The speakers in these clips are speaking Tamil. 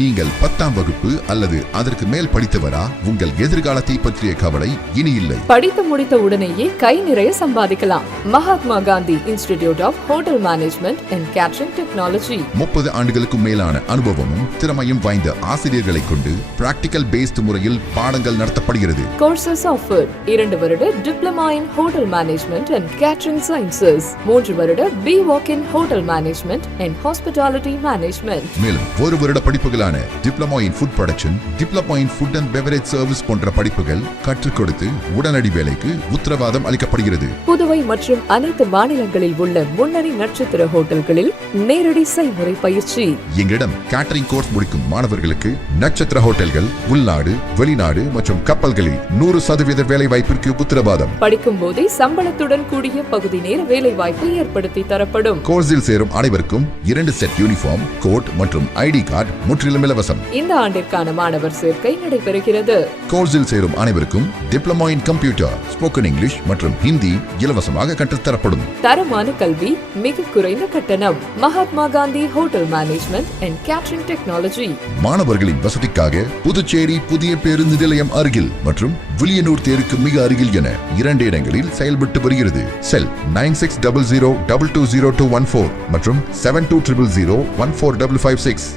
நீங்கள் 10ஆம் வகுப்பு அல்லது அதற்கு மேல் படித்தவரா? உங்கள் எதிர்காலத்தை பற்றிய கவலை இனி இல்லை. படித்து முடித்த உடனேயே கை நிறைய சம்பாதிக்கலாம். Mahatma Gandhi institute of hotel management and catering technology. 30 ஆண்டுகளுக்கும் மேலான அனுபவமும் திறமையும் வாய்ந்த ஆசிரியர்களை கொண்டு பிராக்டிகல் பேஸ்ட் முறையில் பாடங்கள் நடத்தப்படுகிறது. கோர்சஸ் ஆஃபர்ட் 2 வருட diploma in hotel management and catering sciences, 3 வருட BWalk in hotel management and hospitality management. மேலும் 1 வருட படிப்புகளான diploma in food production, diploma in food and beverage service போன்ற படிப்புகள் கற்றுக் கொடுத்து உடனடி வேலைக்கு உத்தரவாதம் அளிக்கப்படுகிறது. புதுவை மற்றும் அனைத்து மாநிலங்களில் உள்ள முன்னணி நட்சத்திர ஹோட்டல்களில் நேரடி செய்முறை பயிற்சி. எங்களிடம் கேட்டரிங் கோர்ஸ் முடிக்கும் மாணவர்களுக்கு நட்சத்திர ஹோட்டல்கள், உள்நாடு, வெளிநாடு மற்றும் கப்பல்களில் 100% வேலை வாய்ப்பிற்கு உத்தரவாதம். படிக்கும் போதே சம்பளத்துடன் கூடிய பகுதி நேர வேலை வாய்ப்பு ஏற்படுத்தி தரப்படும். கோர்ஸில் சேரும் அனைவருக்கும் 2 செட் யூனிஃபார்ம், கோட் மற்றும் ஐடி கார்டு முற்றிலும் இலவசம். இந்த ஆண்டிற்கான மாணவர் சேர்க்கை நடைபெறுகிறது. கோர்ஸில் சேரும் அனைவருக்கும் diploma in computer, spoken English மற்றும் ஹிந்தி இலவசமாக கற்றுத்தரப்படும். தரமான கல்வி, மிக குறைந்த கட்டணம். Mahatma Gandhi hotel management and catering technology. மாணவர்களின் வசதிக்காக புதுச்சேரி புதிய பேருந்து நிலையம் அருகில் மற்றும் வில்லியனூர் தேருக்கு மிக அருகில் என 2 இடங்களில் செயல்பட்டு வருகிறது. செல் 9600220214 மற்றும் 7200014556.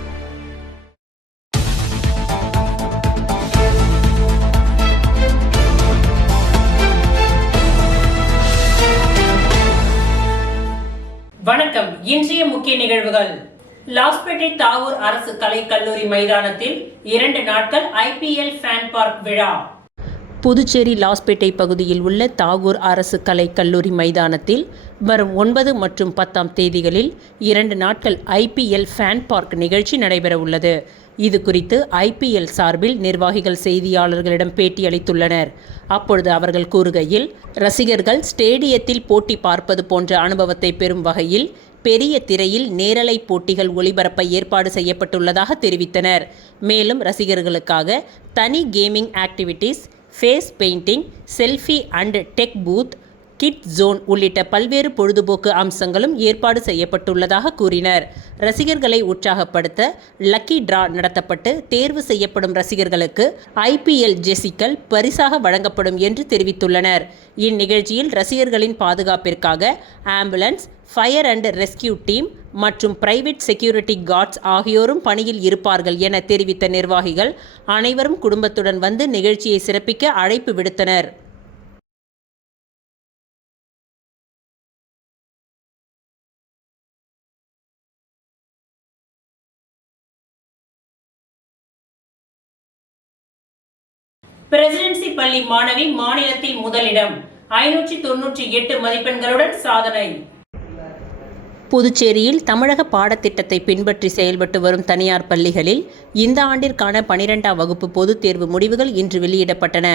வணக்கம். இன்றைய முக்கிய நிகழ்வுகள். லாஸ்பேட்டை தாவூர் அரசு கலைக் கல்லூரி மைதானத்தில் 2 நாட்கள் IPL ஃபேன் பார்க் விழா. புதுச்சேரி லாஸ்பேட்டை பகுதியில் உள்ள தாகூர் அரசு கலை கல்லூரி மைதானத்தில் வரும் 9 மற்றும் 10ஆம் தேதிகளில் 2 நாட்கள் IPL ஃபேன் பார்க் நிகழ்ச்சி நடைபெற உள்ளது. இது குறித்து IPL சார்பில் நிர்வாகிகள் செய்தியாளர்களிடம் பேட்டி அளித்துள்ளனர். அப்பொழுது அவர்கள் கூறுகையில், ரசிகர்கள் ஸ்டேடியத்தில் போட்டி பார்ப்பது போன்ற அனுபவத்தை பெறும் வகையில் பெரிய திரையில் நேரலை போட்டிகள் ஒளிபரப்ப ஏற்பாடு செய்யப்பட்டுள்ளதாக தெரிவித்தனர். மேலும் ரசிகர்களுக்காக தனி gaming activities, face painting, selfie and tech booth, kid zone உள்ளிட்ட பல்வேறு பொழுதுபோக்கு அம்சங்களும் ஏற்பாடு செய்யப்பட்டுள்ளதாக கூறினர். ரசிகர்களை உற்சாகப்படுத்த லக்கி டிரா நடத்தப்பட்டு தேர்வு செய்யப்படும் ரசிகர்களுக்கு IPL ஜெர்சிகள் பரிசாக வழங்கப்படும் என்று தெரிவித்துள்ளனர். இந்நிகழ்ச்சியில் ரசிகர்களின் பாதுகாப்பிற்காக ambulance, fire and rescue team மற்றும் பிரைவேட் செக்யூரிட்டி கார்ட்ஸ் ஆகியோரும் பணியில் இருப்பார்கள் என தெரிவித்த நிர்வாகிகள் அனைவரும் குடும்பத்துடன் வந்து நிகழ்ச்சியை சிறப்பிக்க அழைப்பு விடுத்தனர். பிரசிடென்சி பள்ளி மாணவி மாநிலத்தில் முதலிடம், 598 மதிப்பெண்களுடன் சாதனை. புதுச்சேரியில் தமிழக பாடத்திட்டத்தை பின்பற்றி செயல்பட்டு வரும் தனியார் பள்ளிகளில் இந்த ஆண்டிற்கான 12ஆம் வகுப்பு பொதுத் தேர்வு முடிவுகள் இன்று வெளியிடப்பட்டன.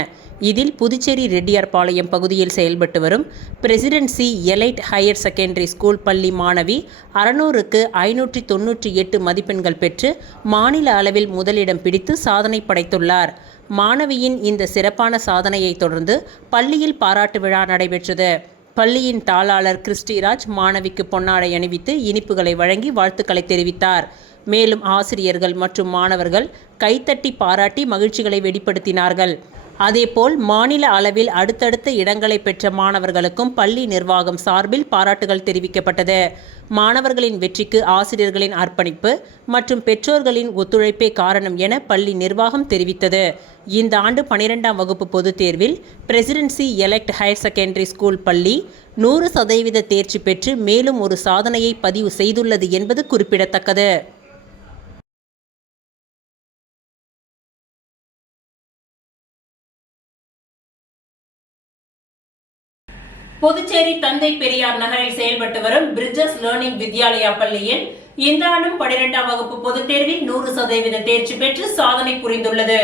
இதில் புதுச்சேரி ரெட்டியார்பாளையம் பகுதியில் செயல்பட்டு வரும் presidency elite higher secondary school பள்ளி மாணவி 600க்கு 598 மதிப்பெண்கள் பெற்று மாநில அளவில் முதலிடம் பிடித்து சாதனை படைத்துள்ளார். மாணவியின் இந்த சிறப்பான சாதனையை தொடர்ந்து பள்ளியில் பாராட்டு விழா நடைபெற்றது. பள்ளியின் தாளாளர் கிறிஸ்டிராஜ் மாணவிக்கு பொன்னாடை அணிவித்து இனிப்புகளை வழங்கி வாழ்த்துக்களை தெரிவித்தார். மேலும் ஆசிரியர்கள் மற்றும் மாணவர்கள் கைத்தட்டி பாராட்டி மகிழ்ச்சிகளை வெளிப்படுத்தினார்கள். அதேபோல் மாநில அளவில் அடுத்தடுத்த இடங்களை பெற்ற மாணவர்களுக்கும் பள்ளி நிர்வாகம் சார்பில் பாராட்டுகள் தெரிவிக்கப்பட்டது. மாணவர்களின் வெற்றிக்கு ஆசிரியர்களின் அர்ப்பணிப்பு மற்றும் பெற்றோர்களின் ஒத்துழைப்பே காரணம் என பள்ளி நிர்வாகம் தெரிவித்தது. இந்த ஆண்டு 12ஆம் வகுப்பு பொதுத் தேர்வில் presidency elite higher secondary school பள்ளி 100% தேர்ச்சி பெற்று மேலும் ஒரு சாதனையை பதிவு செய்துள்ளது என்பது குறிப்பிடத்தக்கது. புதுச்சேரி தந்தை பெரியார் நகரில் செயல்பட்டு வரும் பிரிட்ஜஸ் லேர்னிங் வித்யாலயா பள்ளியில் இந்த ஆண்டும் 12ஆம் வகுப்பு பொதுத் தேர்வில் 100% தேர்ச்சி பெற்று சாதனை புரிந்துள்ளது.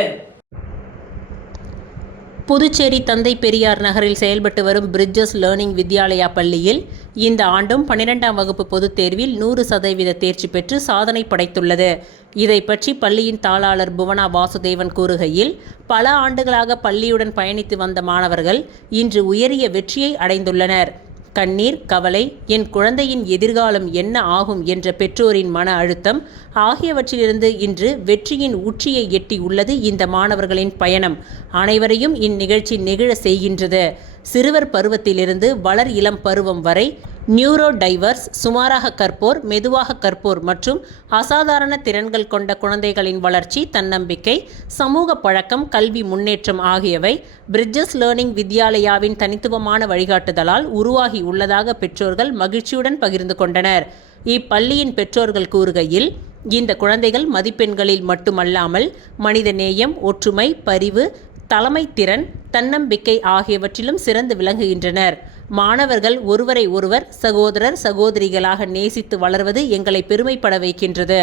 புதுச்சேரி தந்தை பெரியார் நகரில் செயல்பட்டு வரும் பிரிட்ஜஸ் லேர்னிங் வித்யாலயா பள்ளியில் இந்த ஆண்டும் 12ஆம் வகுப்பு பொதுத் தேர்வில் 100% தேர்ச்சி பெற்று சாதனை படைத்துள்ளது. இதை பற்றி பள்ளியின் தாளாளர் புவனா வாசுதேவன் கூறுகையில், பல ஆண்டுகளாக பள்ளியுடன் பயணித்து வந்த மாணவர்கள் இன்று உயரிய வெற்றியை அடைந்துள்ளனர். கண்ணீர், கவலை, என் குழந்தையின் எதிர்காலம் என்ன ஆகும் என்ற பெற்றோரின் மன அழுத்தம் ஆகியவற்றிலிருந்து இன்று வெற்றியின் உச்சியை எட்டி உள்ளது இந்த மாணவர்களின் பயணம். அனைவரையும் இந்நிகழ்ச்சி நெகிழ செய்கின்றது. சிறுவர் பருவத்திலிருந்து வளர் இளம் பருவம் வரை நியூரோ டைவர்ஸ், சுமாராக கற்போர், மெதுவாக கற்போர் மற்றும் அசாதாரண திறன்கள் கொண்ட குழந்தைகளின் வளர்ச்சி, தன்னம்பிக்கை, சமூக பழக்கம், கல்வி முன்னேற்றம் ஆகியவை பிரிட்ஜஸ் லேர்னிங் வித்யாலயாவின் தனித்துவமான வழிகாட்டுதலால் உருவாகி உள்ளதாக பெற்றோர்கள் மகிழ்ச்சியுடன் பகிர்ந்து கொண்டனர். இப்பள்ளியின் பெற்றோர்கள் கூறுகையில், இந்த குழந்தைகள் மதிப்பெண்களில் மட்டுமல்லாமல் மனிதநேயம், ஒற்றுமை, பரிவு, தலைமைத்திறன், தன்னம்பிக்கை ஆகியவற்றிலும் சிறந்து விளங்குகின்றனர். மாணவர்கள் ஒருவரை ஒருவர் சகோதரர் சகோதரிகளாக நேசித்து வளர்வது எங்களை பெருமைப்பட வைக்கின்றது.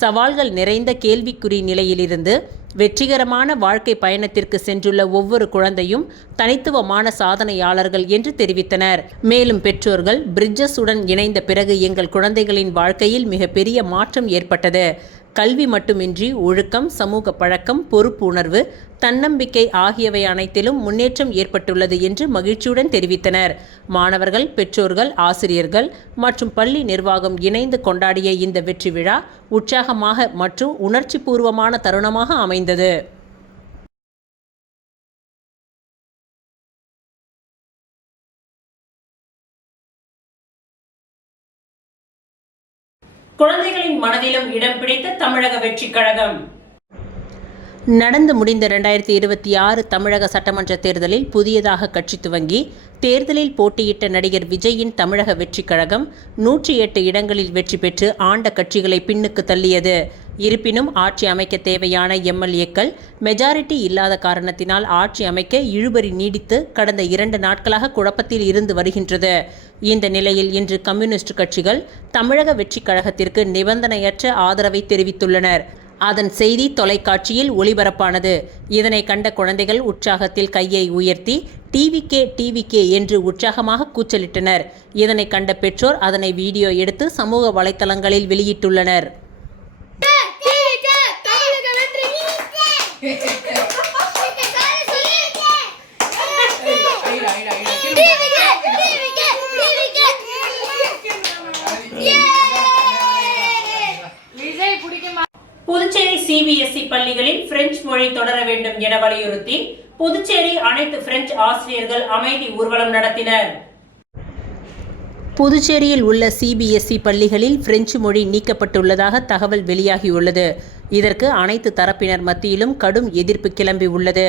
சவால்கள் நிறைந்த கேள்விக்குறி நிலையிலிருந்து வெற்றிகரமான வாழ்க்கை பயணத்திற்கு சென்றுள்ள ஒவ்வொரு குழந்தையும் தனித்துவமான சாதனையாளர்கள் என்று தெரிவித்தனர். மேலும் பெற்றோர்கள், பிரிட்ஜஸ் உடன் இணைந்த பிறகு எங்கள் குழந்தைகளின் வாழ்க்கையில் மிகப்பெரிய மாற்றம் ஏற்பட்டது. கல்வி மட்டுமின்றி ஒழுக்கம், சமூக பழக்கம், பொறுப்பு உணர்வு, தன்னம்பிக்கை ஆகியவை அனைத்திலும் முன்னேற்றம் ஏற்பட்டுள்ளது என்று மகிழ்ச்சியுடன் தெரிவித்தனர். மாணவர்கள், பெற்றோர்கள், ஆசிரியர்கள் மற்றும் பள்ளி நிர்வாகம் இணைந்து கொண்டாடிய இந்த வெற்றி விழா உற்சாகமாக மற்றும் உணர்ச்சி பூர்வமான தருணமாக அமைந்தது. குழந்தைகளின் மனதிலும் இடம் பிடித்த தமிழக வெற்றிக் கழகம். நடந்து முடிந்த 2026 தமிழக சட்டமன்ற தேர்தலில் புதியதாக கட்சி துவங்கி தேர்தலில் போட்டியிட்ட நடிகர் விஜயின் தமிழக வெற்றிக் கழகம் 108 இடங்களில் வெற்றி பெற்று ஆண்ட கட்சிகளை பின்னுக்கு தள்ளியது. இருப்பினும் ஆட்சி அமைக்க தேவையான எம்எல்ஏக்கள் மெஜாரிட்டி இல்லாத காரணத்தினால் ஆட்சி அமைக்க இழுபறி நீடித்து கடந்த 2 நாட்களாக குழப்பத்தில் இருந்து வருகின்றது. இந்த நிலையில் இன்று கம்யூனிஸ்ட் கட்சிகள் தமிழக வெற்றிக் கழகத்திற்கு நிபந்தனையற்ற ஆதரவை தெரிவித்துள்ளனர். அதன் செய்தி தொலைக்காட்சியில் ஒளிபரப்பானது. இதனை கண்ட குழந்தைகள் உற்சாகத்தில் கையை உயர்த்தி டிவிகே என்று உற்சாகமாக கூச்சலிட்டனர். இதனை கண்ட பெற்றோர் அதனை வீடியோ எடுத்து சமூக வலைத்தளங்களில் வெளியிட்டுள்ளனர். புதுச்சேரி சிபிஎஸ்இ பள்ளிகளில் பிரெஞ்சு மொழி தொடர வேண்டும் என வலியுறுத்தி புதுச்சேரி அனைத்து பிரெஞ்சு ஆசிரியர்கள் அமைதி ஊர்வலம் நடத்தினர். புதுச்சேரியில் உள்ள சிபிஎஸ்இ பள்ளிகளில் பிரெஞ்சு மொழி நீக்கப்பட்டுள்ளதாக தகவல் வெளியாகியுள்ளது. இதற்கு அனைத்து தரப்பினர் மத்தியிலும் கடும் எதிர்ப்பு கிளம்பி உள்ளது.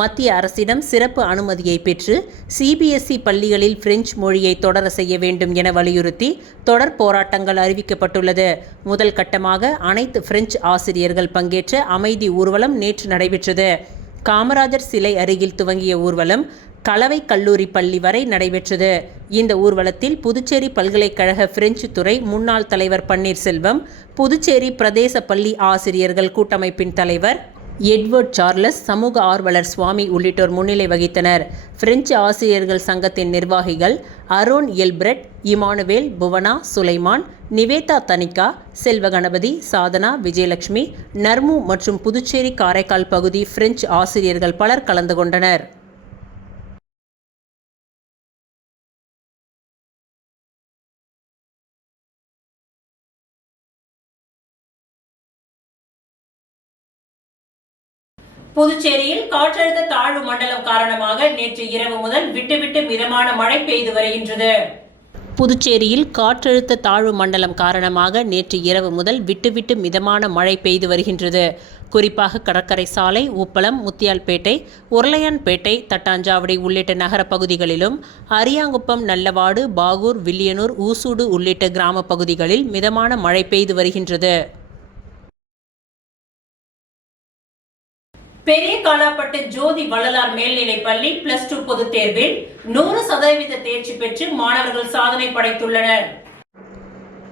மத்திய அரசிடம் சிறப்பு அனுமதியை பெற்று சிபிஎஸ்இ பள்ளிகளில் பிரெஞ்சு மொழியை தொடர செய்ய வேண்டும் என வலியுறுத்தி தொடர் போராட்டங்கள் அறிவிக்கப்பட்டுள்ளது. முதல் கட்டமாக அனைத்து பிரெஞ்சு ஆசிரியர்கள் பங்கேற்ற அமைதி ஊர்வலம் நேற்று நடைபெற்றது. காமராஜர் சிலை அருகில் துவங்கிய ஊர்வலம் கலவை கல்லூரி பள்ளி வரை நடைபெற்றது. இந்த ஊர்வலத்தில் புதுச்சேரி பல்கலைக்கழக பிரெஞ்சு துறை முன்னாள் தலைவர் பன்னீர்செல்வம், புதுச்சேரி பிரதேச பள்ளி ஆசிரியர்கள் கூட்டமைப்பின் தலைவர் எட்வர்ட் சார்லஸ், சமூக ஆர்வலர் சுவாமி உள்ளிட்டோர் முன்னிலை வகித்தனர். பிரெஞ்சு ஆசிரியர்கள் சங்கத்தின் நிர்வாகிகள் அரோன் எல்பிரட், இமானுவேல், புவனா, சுலைமான், நிவேதா தனிகா, செல்வகணபதி, சாதனா, விஜயலட்சுமி, நர்மு மற்றும் புதுச்சேரி காரைக்கால் பகுதி பிரெஞ்சு ஆசிரியர்கள் பலர் கலந்து கொண்டனர். புதுச்சேரியில் காற்றழுத்த தாழ்வு மண்டலம் காரணமாக நேற்று இரவு முதல் விட்டுவிட்டு மிதமான மழை பெய்து வருகின்றது. புதுச்சேரியில் காற்றழுத்த தாழ்வு மண்டலம் காரணமாக நேற்று இரவு முதல் விட்டுவிட்டு மிதமான மழை பெய்து வருகின்றது. குறிப்பாக கடற்கரை சாலை, உப்பளம், முத்தியால்பேட்டை, உருளையான்பேட்டை, தட்டாஞ்சாவடி உள்ளிட்ட நகர பகுதிகளிலும், அரியாங்குப்பம், நல்லவாடு, பாகூர், வில்லியனூர், ஊசூடு உள்ளிட்ட கிராம பகுதிகளில் மிதமான மழை பெய்து வருகின்றது. பெரிய காலாப்பட்டு ஜோதி வள்ளலார் மேல்நிலை பள்ளி +2 பொதுத் தேர்வில் 100% தேர்ச்சி பெற்று மாணவர்கள் சாதனை படைத்துள்ளனர்.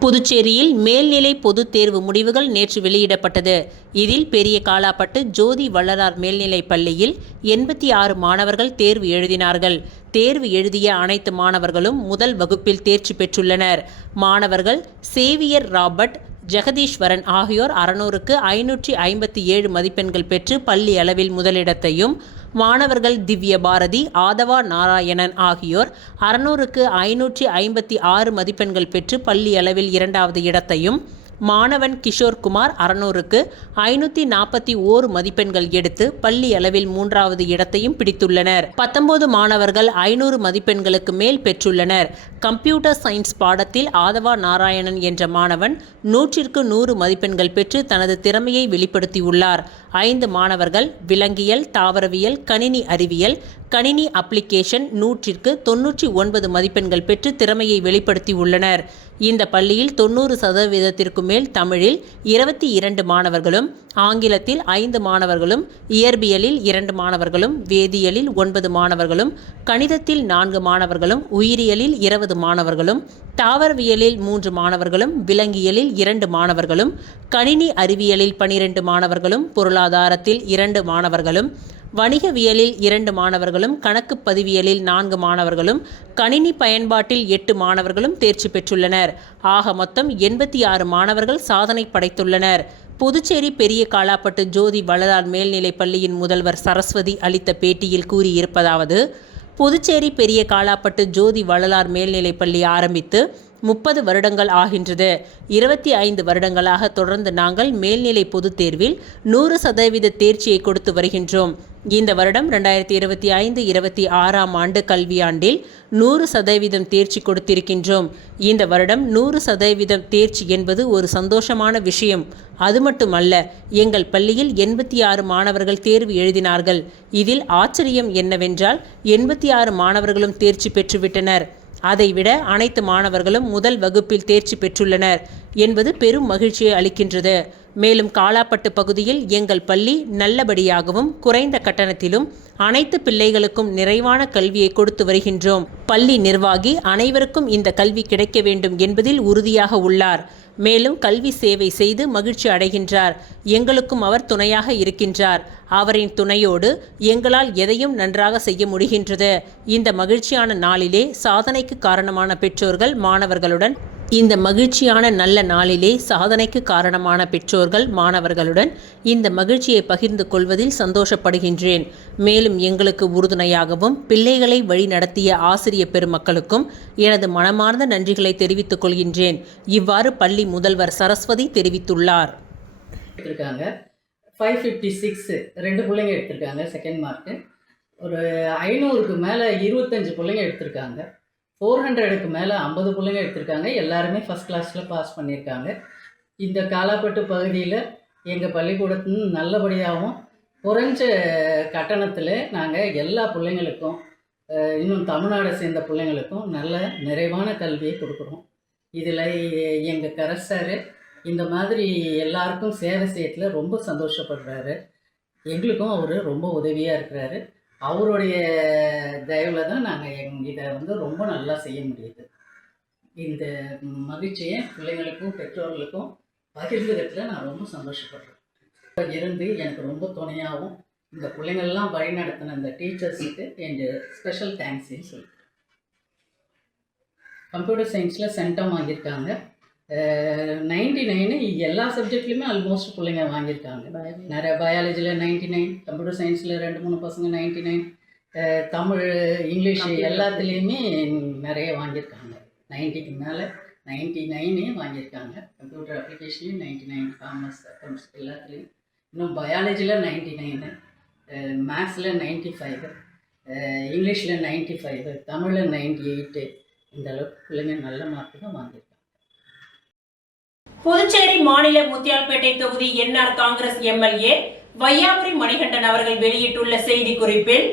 புதுச்சேரியில் மேல்நிலை பொதுத் தேர்வு முடிவுகள் நேற்று வெளியிடப்பட்டது. இதில் பெரிய காலாப்பட்டு ஜோதி வள்ளலார் மேல்நிலைப் பள்ளியில் 86 மாணவர்கள் தேர்வு எழுதினார்கள். தேர்வு எழுதிய அனைத்து மாணவர்களும் முதல் வகுப்பில் தேர்ச்சி பெற்றுள்ளனர். மாணவர்கள் சேவியர் ராபர்ட், ஜெகதீஸ்வரன் ஆகியோர் 600க்கு 557 மதிப்பெண்கள் பெற்று பள்ளி அளவில் முதலிடத்தையும், மாணவர்கள் திவ்ய பாரதி, ஆதவா நாராயணன் ஆகியோர் 600க்கு 556 மதிப்பெண்கள் பெற்று பள்ளி அளவில் 2வது இடத்தையும், மாணவன் கிஷோர்குமார் 600க்கு 541 மதிப்பெண்கள் எடுத்து பள்ளி அளவில் 3வது இடத்தையும் பிடித்துள்ளனர். 19 மாணவர்கள் 500 மதிப்பெண்களுக்கு மேல் பெற்றுள்ளனர். கம்ப்யூட்டர் சயின்ஸ் பாடத்தில் ஆதவா நாராயணன் என்ற மாணவன் 100க்கு 100 மதிப்பெண்கள் பெற்று தனது திறமையை வெளிப்படுத்தியுள்ளார். 5 மாணவர்கள் விலங்கியல், தாவரவியல், கணினி அறிவியல், கணினி அப்ளிகேஷன் 100க்கு 99 மதிப்பெண்கள் பெற்று திறமையை வெளிப்படுத்தியுள்ளனர். இந்த பள்ளியில் 90% மேல் தமிழில் 22 மாணவர்களும், ஆங்கிலத்தில் 5 மாணவர்களும், இயற்பியலில் 2 மாணவர்களும், வேதியியலில் 9 மாணவர்களும், கணிதத்தில் 4 மாணவர்களும், உயிரியலில் 20 மாணவர்களும், தாவரவியலில் 3 மாணவர்களும், விலங்கியலில் 2 மாணவர்களும், கணினி அறிவியலில் 12 மாணவர்களும், பொருளாதாரத்தில் 2 மாணவர்களும், வணிகவியலில் 2 மாணவர்களும், கணக்கு பதிவியலில் 4 மாணவர்களும், கணினி பயன்பாட்டில் 8 மாணவர்களும் தேர்ச்சி பெற்றுள்ளனர். ஆக மொத்தம் 86 மாணவர்கள் சாதனை படைத்துள்ளனர். புதுச்சேரி பெரிய காலாப்பட்டு ஜோதி வள்ளலார் மேல்நிலைப் பள்ளியின் முதல்வர் சரஸ்வதி அளித்த பேட்டியில் கூறியிருப்பதாவது: புதுச்சேரி பெரிய காலாப்பட்டு ஜோதி வள்ளலார் மேல்நிலைப் பள்ளி ஆரம்பித்து 30 வருடங்கள் ஆகின்றது. 25 வருடங்களாக தொடர்ந்து நாங்கள் மேல்நிலை பொதுத் தேர்வில் 100% தேர்ச்சியை கொடுத்து வருகின்றோம். இந்த வருடம் 2025-26ஆம் ஆண்டு கல்வியாண்டில் 100% தேர்ச்சி கொடுத்திருக்கின்றோம். இந்த வருடம் 100% தேர்ச்சி என்பது ஒரு சந்தோஷமான விஷயம். அது மட்டுமல்ல, எங்கள் பள்ளியில் 86 மாணவர்கள் தேர்வு எழுதினார்கள். இதில் ஆச்சரியம் என்னவென்றால் 86 மாணவர்களும் தேர்ச்சி பெற்றுவிட்டனர். அதைவிட அனைத்து மாணவர்களும் முதல் வகுப்பில் தேர்ச்சி பெற்றுள்ளனர் என்பது பெரும் மகிழ்ச்சியை அளிக்கின்றது. மேலும் காலாப்பட்டு பகுதியில் எங்கள் பள்ளி நல்லபடியாகவும் குறைந்த கட்டணத்திலும் அனைத்து பிள்ளைகளுக்கும் நிறைவான கல்வியை கொடுத்து வருகின்றோம். பள்ளி நிர்வாகி அனைவருக்கும் இந்த கல்வி கிடைக்க வேண்டும் என்பதில் உறுதியாக உள்ளார். மேலும் கல்வி சேவை செய்து மகிழ்ச்சி அடைகின்றார். எங்களுக்கும் அவர் துணையாக இருக்கின்றார். அவரின் துணையோடு எங்களால் எதையும் நன்றாக செய்ய முடிகின்றது. இந்த மகிழ்ச்சியான நாளிலே சாதனைக்கு காரணமான பெற்றோர்கள் மாணவர்களுடன் இந்த மகிழ்ச்சியான நல்ல நாளிலே சாதனைக்கு காரணமான பெற்றோர்கள் மாணவர்களுடன் இந்த மகிழ்ச்சியை பகிர்ந்து கொள்வதில் சந்தோஷப்படுகின்றேன். மேலும் எங்களுக்கு உறுதுணையாகவும் பிள்ளைகளை வழி நடத்திய ஆசிரியர் பெருமக்களுக்கும் எனது மனமார்ந்த நன்றிகளை தெரிவித்துக் கொள்கின்றேன். இவ்வாறு பள்ளி முதல்வர் சரஸ்வதி தெரிவித்துள்ளார். 556 2 பிள்ளைங்க எடுத்திருக்காங்க செகண்ட் மார்க்கு. ஒரு 500க்கு மேலே 25 பிள்ளைங்க எடுத்திருக்காங்க. 400க்கு மேலே 50 பிள்ளைங்க எடுத்திருக்காங்க. எல்லாருமே ஃபஸ்ட் கிளாஸில் பாஸ் பண்ணியிருக்காங்க. இந்த காலாப்பட்டு பகுதியில் எங்கள் பள்ளிக்கூடத்தின் நல்லபடியாகவும் குறைஞ்ச கட்டணத்தில் நாங்கள் எல்லா பிள்ளைங்களுக்கும், இன்னும் தமிழ்நாடை சேர்ந்த பிள்ளைங்களுக்கும் நல்ல நிறைவான கல்வியை கொடுக்குறோம். இதில் எங்கள் கரஸ் சார் இந்த மாதிரி எல்லாருக்கும் சேவை செய்யறதுல ரொம்ப சந்தோஷப்படுறாரு. எங்களுக்கும் அவர் ரொம்ப உதவியாக இருக்கிறாரு. அவருடைய தயவில் தான் நாங்கள் இதை ரொம்ப நல்லா செய்ய முடியுது. இந்த மகிழ்ச்சியை பிள்ளைங்களுக்கும் பெற்றோர்களுக்கும் பகிர்ந்துக்கிறதுல நான் ரொம்ப சந்தோஷப்படுறேன். இருந்து எனக்கு ரொம்ப துணையாகவும் இந்த பிள்ளைங்கள்லாம் வழி நடத்தின இந்த டீச்சர்ஸுக்கு என் ஸ்பெஷல் தேங்க்ஸையும் சொல்லிக்கிறேன். கம்ப்யூட்டர் சயின்ஸில் சென்டம் வாங்கியிருக்காங்க. 99 எல்லா சப்ஜெக்ட்லையுமே ஆல்மோஸ்ட் பிள்ளைங்க வாங்கியிருக்காங்க. நிறைய பயாலஜியில் 99, கம்ப்யூட்டர் சயின்ஸில் 2-3 பசங்க 99, தமிழ் இங்கிலீஷ் எல்லாத்துலேயுமே நிறைய வாங்கியிருக்காங்க. 90க்கு மேலே 99 வாங்கியிருக்காங்க. கம்ப்யூட்டர் அப்ளிகேஷன்லேயும் 99, காமர்ஸ் அக்கௌண்ட்ஸ் எல்லாத்துலேயும். இன்னும் பயாலஜியில் 99, மேத்ஸில் 95, இங்கிலீஷில் 95, தமிழில் 98. இந்த அளவுக்கு பிள்ளைங்க நல்ல மார்க்கு தான் வாங்கியிருக்காங்க. புதுச்சேரி மாநில முத்தியால்பேட்டை தொகுதி என்ஆர் காங்கிரஸ் எம்எல்ஏ வையாபுரி மணிகண்டன் அவர்கள் வெளியிட்டுள்ள செய்திக்குறிப்பில்,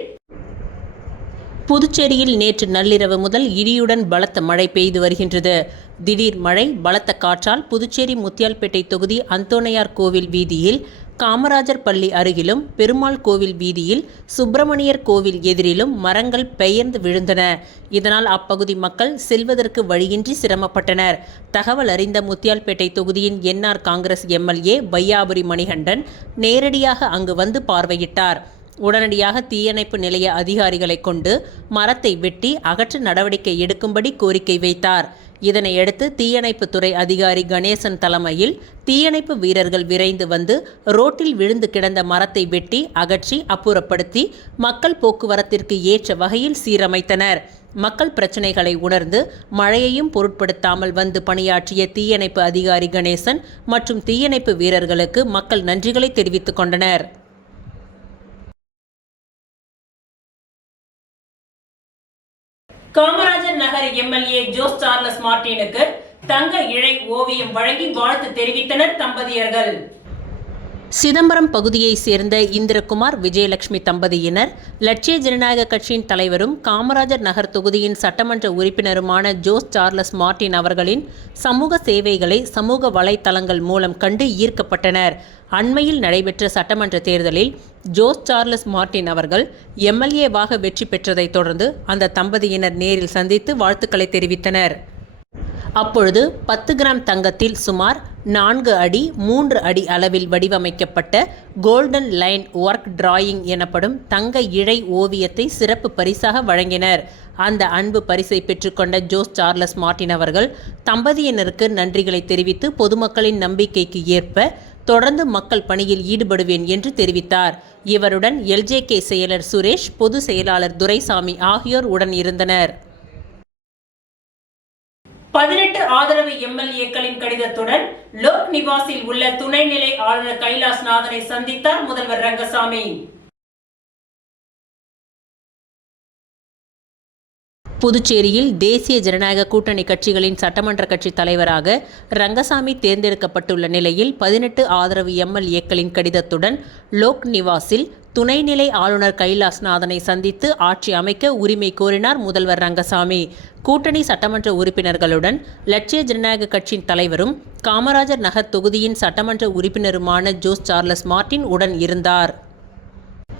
புதுச்சேரியில் நேற்று நள்ளிரவு முதல் இடியுடன் பலத்த மழை பெய்து வருகின்றது. திடீர் மழை, பலத்த காற்றால் புதுச்சேரி முத்தியால்பேட்டை தொகுதி அந்தோணையார் கோவில் வீதியில், காமராஜர் பள்ளி அருகிலும், பெருமாள் கோவில் வீதியில், சுப்பிரமணியர் கோவில் எதிரிலும் மரங்கள் பெயர்ந்து விழுந்தன. இதனால் அப்பகுதி மக்கள் செல்வதற்கு வழியின்றி சிரமப்பட்டனர். தகவல் அறிந்த முத்தியால்பேட்டை தொகுதியின் என்ஆர் காங்கிரஸ் எம்எல்ஏ வையாபுரி மணிகண்டன் நேரடியாக அங்கு வந்து பார்வையிட்டார். உடனடியாக தீயணைப்பு நிலைய அதிகாரிகளை கொண்டு மரத்தை வெட்டி அகற்ற நடவடிக்கை எடுக்கும்படி கோரிக்கை வைத்தார். இதனையடுத்து தீயணைப்புத்துறை அதிகாரி கணேசன் தலைமையில் தீயணைப்பு வீரர்கள் விரைந்து வந்து ரோட்டில் விழுந்து கிடந்த மரத்தை வெட்டி அகற்றி அப்புறப்படுத்தி மக்கள் போக்குவரத்திற்கு ஏற்ற வகையில் சீரமைத்தனர். மக்கள் பிரச்சனைகளை உணர்ந்து மழையையும் பொருட்படுத்தாமல் வந்து பணியாற்றிய தீயணைப்பு அதிகாரி கணேசன் மற்றும் தீயணைப்பு வீரர்களுக்கு மக்கள் நன்றிகளை தெரிவித்துக் கொண்டனர். Kamarajar Nagar MLA Jose Charles மார்டினுக்கு தங்க இழை ஓவியம் வழங்கி வாழ்த்து தெரிவித்தனர் தம்பதியர்கள். சிதம்பரம் பகுதியைச் சேர்ந்த இந்திரகுமார் விஜயலட்சுமி தம்பதியினர் லட்சிய ஜனநாயக கட்சியின் தலைவரும் காமராஜர் நகர் தொகுதியின் சட்டமன்ற உறுப்பினருமான ஜோஸ் சார்லஸ் மார்டின் அவர்களின் சமூக சேவைகளை சமூக வலைத்தளங்கள் மூலம் கண்டு ஈர்க்கப்பட்டனர். அண்மையில் நடைபெற்ற சட்டமன்ற தேர்தலில் ஜோஸ் சார்லஸ் மார்டின் அவர்கள் எம்எல்ஏவாக வெற்றி பெற்றதைத் தொடர்ந்து அந்த தம்பதியினர் நேரில் சந்தித்து வாழ்த்துக்களை தெரிவித்தனர். அப்பொழுது 10 கிராம் தங்கத்தில் சுமார் 4 அடி 3 அடி அளவில் வடிவமைக்கப்பட்ட கோல்டன் லைன் ஒர்க் டிராயிங் எனப்படும் தங்க இழை ஓவியத்தை சிறப்பு பரிசாக வழங்கினர். அந்த அன்பு பரிசை பெற்றுக்கொண்ட ஜோஸ் சார்லஸ் மார்டின் அவர்கள் தம்பதியினருக்கு நன்றிகளை தெரிவித்து பொதுமக்களின் நம்பிக்கைக்கு ஏற்ப தொடர்ந்து மக்கள் பணியில் ஈடுபடுவேன் என்று தெரிவித்தார். இவருடன் LJK செயலர் சுரேஷ், பொது செயலாளர் துரைசாமி ஆகியோர் உடன் இருந்தனர். 18 ஆதரவு எம்எல்ஏக்களின் கடிதத்துடன் லோக் நிவாசில் உள்ள துணைநிலை ஆளுநர் கைலாஷ்நாதனை சந்தித்தார் முதல்வர் ரங்கசாமி. புதுச்சேரியில் தேசிய ஜனநாயக கூட்டணி கட்சிகளின் சட்டமன்ற கட்சி தலைவராக ரங்கசாமி தேர்ந்தெடுக்கப்பட்டுள்ள நிலையில் 18 ஆதரவு எம்எல்ஏக்களின் கடிதத்துடன் லோக் நிவாசில் துணைநிலை ஆளுநர் கைலாஷ்நாதனை சந்தித்து ஆட்சி அமைக்க உரிமை கோரினார் முதல்வர் ரங்கசாமி. கூட்டணி சட்டமன்ற உறுப்பினர்களுடன் லட்சிய ஜனநாயக கட்சியின் தலைவரும் காமராஜர் நகர் தொகுதியின் சட்டமன்ற உறுப்பினருமான ஜோஸ் சார்லஸ் மார்டின் உடன் இருந்தார்.